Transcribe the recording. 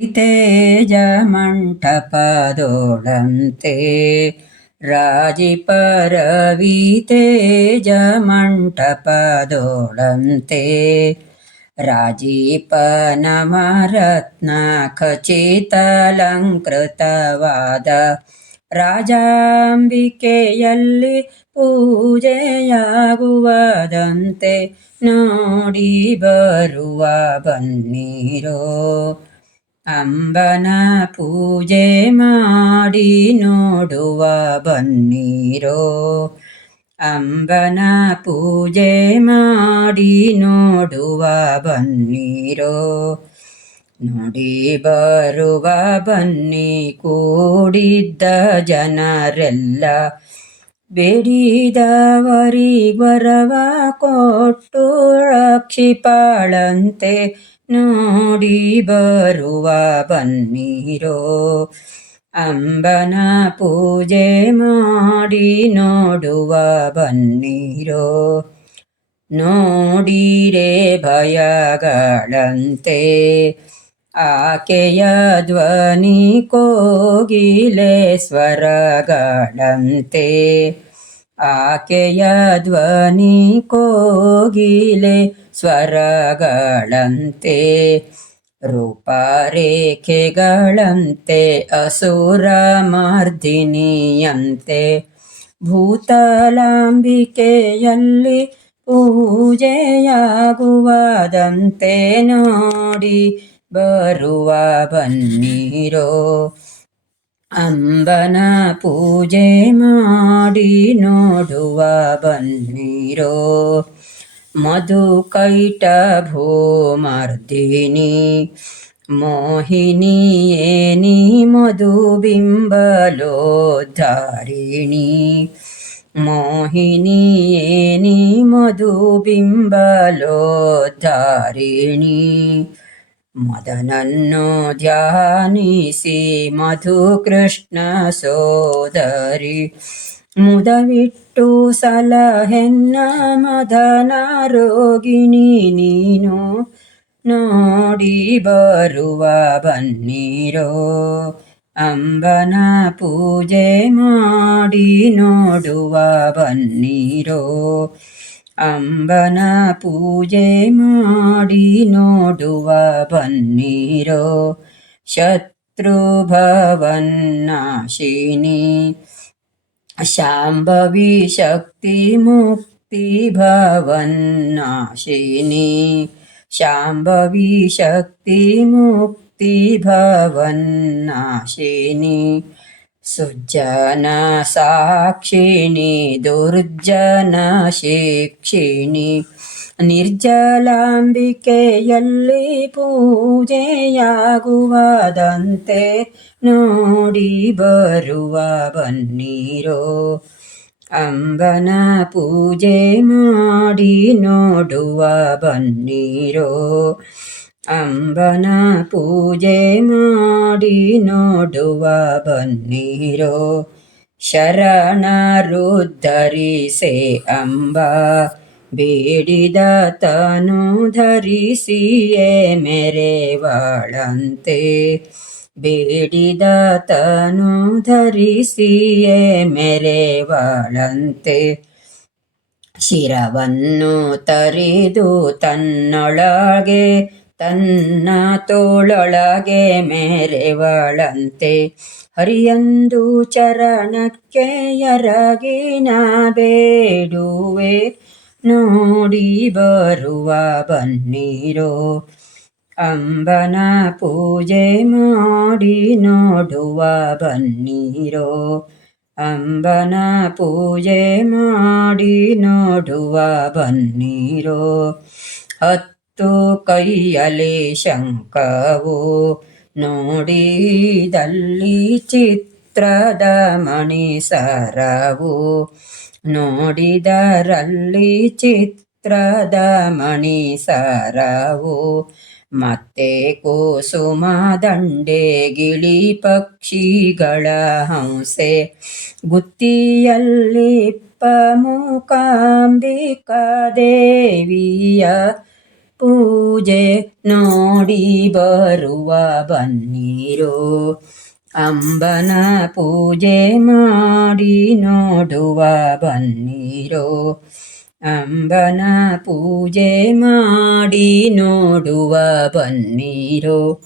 ತೇಜಮಂಟಪದೋಳಂತೆ ರಾಜಿಪರವಿತೇಜಮಂಟಪದೋಳಂತೆ ರಾಜೀಪನಮರತ್ನ ಖಚಿತಲಂಕೃತವಾದ ರಾಜಾಂಬಿಕೆಯಲ್ಲಿ ಪೂಜೆಯಾಗುವದಂತೆ ನೋಡಿ ಬರುವ ಬನ್ನೀರೋ ಅಂಬನ ಪೂಜೆ ಮಾಡಿ ನೋಡುವ ಬನ್ನೀರೋ. ಅಂಬನ ಪೂಜೆ ಮಾಡಿ ನೋಡುವ ಬನ್ನೀರೋ. ನೋಡಿ ಬರುವ ಬನ್ನಿ ಕೂಡಿದ್ದ ಜನರೆಲ್ಲ ಬೇಡಿದವರಿಗರವ ಕೊಟ್ಟು ರಕ್ಷಿಪಾಳಂತೆ ನೋಡಿ ಬರುವ ಬನ್ನೀರೋ. ಅಂಬನ ಪೂಜೆ ಮಾಡಿ ನೋಡುವ ಬನ್ನೀರೋ. ನೋಡಿರೆ ಭಯಗಳಂತೆ. ಆಕೆಯ ಧ್ವನಿ ಕೋಗಿಲೆ ಸ್ವರಗಳಂತೆ. ಆಕೆಯ ಧ್ವನಿ ಕೋಗಿಲೆ ಸ್ವರಗಳಂತೆ ರೂಪಾರೇಖೆಗಳಂತೆ ಅಸುರ ಮಾರ್ದಿನಿಯಂತೆ ಭೂತಲಾಂಬಿಕೆಯಲ್ಲಿ ಪೂಜೆಯಾಗುವದಂತೆ ನೋಡಿ ಬರುವ ಬನ್ನೀರೋ ಅಂಬನ ಪೂಜೆ ಮಾಡಿ ನೋಡುವ ಬನ್ನಿರೋ. ಮಧು ಕೈಟ ಭೂಮರ್ದಿನಿ ಮೋಹಿನಿಯೇನಿ ಮಧು ಬಿಂಬಲೋದ್ಧಾರಿಣಿ. ಮೋಹಿನಿಯೇನಿ ಮಧು ಬಿಂಬಲೋದ್ಧಾರಿಣಿ. ಮದನನ್ನು ಧ್ಯಾನಿಸಿ ಮಧು ಕೃಷ್ಣ ಸೋದರಿ. ಮುದವಿಟ್ಟು ಸಲಹೆನ್ನ ಮದನ ರೋಗಿಣಿ ನೀನು ನೋಡಿ ಬರುವ ಬನ್ನೀರೋ. ಅಂಬನ ಪೂಜೆ ಮಾಡಿ ನೋಡುವ ಬನ್ನೀರೋ. ಅಂಬನ ಪೂಜೆ ಮಾಡಿ ನೋಡುವ ಬನ್ನೀರೋ ಶತ್ರುಭವನ್ನಾಶಿನಿ ಶಾಂಭವಿ ಶಕ್ತಿ ಮುಕ್ತಿ ಭವನ್ನಾಶಿನಿ ಶಾಂಭವಿ ಶಕ್ತಿ ಮುಕ್ತಿ ಭವನ್ನಾಶಿನಿ ಸುಜ್ಜನ ಸಾಕ್ಷಿಣಿ ದುರ್ಜನ ಶಿಕ್ಷಿಣಿ. ನಿರ್ಜಲಾಂಬಿಕೆಯಲ್ಲಿ ಪೂಜೆಯಾಗುವದಂತೆ ನೋಡಿ ಬರುವ ಬನ್ನೀರೋ. ಅಂಬನ ಪೂಜೆ ಮಾಡಿ ನೋಡುವ ಬನ್ನೀರೋ. ಅಂಬನ ಪೂಜೆ ಮಾಡಿ ನೋಡುವ ಬನ್ನೀರೋ. ಶರಣರುದ್ಧರಿಸೆ ಅಂಬ, ಬೇಡಿದ ತನು ಧರಿಸಿಯೇ ಮೆರೆವಾಳಂತೆ ಬೇಡಿದ ತನು ಧರಿಸಿಯೇ ಮೆರೆವಾಳಂತೆ ಶಿರವನ್ನು ತರಿದು ತನ್ನೊಳಗೆ ತನ್ನ ತೋಳೊಳಗೆ ಮೇರೆವಳಂತೆ ಹರಿಯಂದು ಚರಣಕ್ಕೆ ಎರಗಿನ ಬೇಡುವೆ. ನೋಡಿ ಬರುವ ಬನ್ನೀರೋ. ಅಂಬನ ಪೂಜೆ ಮಾಡಿ ನೋಡುವ ಬನ್ನೀರೋ. ಅಂಬನ ಪೂಜೆ ಮಾಡಿ ನೋಡುವ ಬನ್ನೀರೋ. ಹತ್ತು ಕೈಯಲಿ ಶಂಕವು ನೋಡಿದಲ್ಲಿ ಚಿತ್ರದ ಮಣಿಸರವು ನೋಡಿದರಲ್ಲಿ ಚಿತ್ರದ ಮಣಿಸರವು ಮತ್ತೆ ಕೋಸುಮ ದಂಡೆ ಗಿಳಿ ಪಕ್ಷಿಗಳ ಹಂಸೆ ಗುತ್ತಿಯಲ್ಲಿ ಮೂಕಾಂಬಿಕಾ ದೇವಿಯ ಪೂಜೆ ನೋಡಿ ಬರುವ ಬನ್ನಿರೋ. ಅಂಬನ ಪೂಜೆ ಮಾಡಿ ನೋಡುವ ಬನ್ನಿರೋ. ಅಂಬನ ಪೂಜೆ ಮಾಡಿ ನೋಡುವ ಬನ್ನಿರೋ.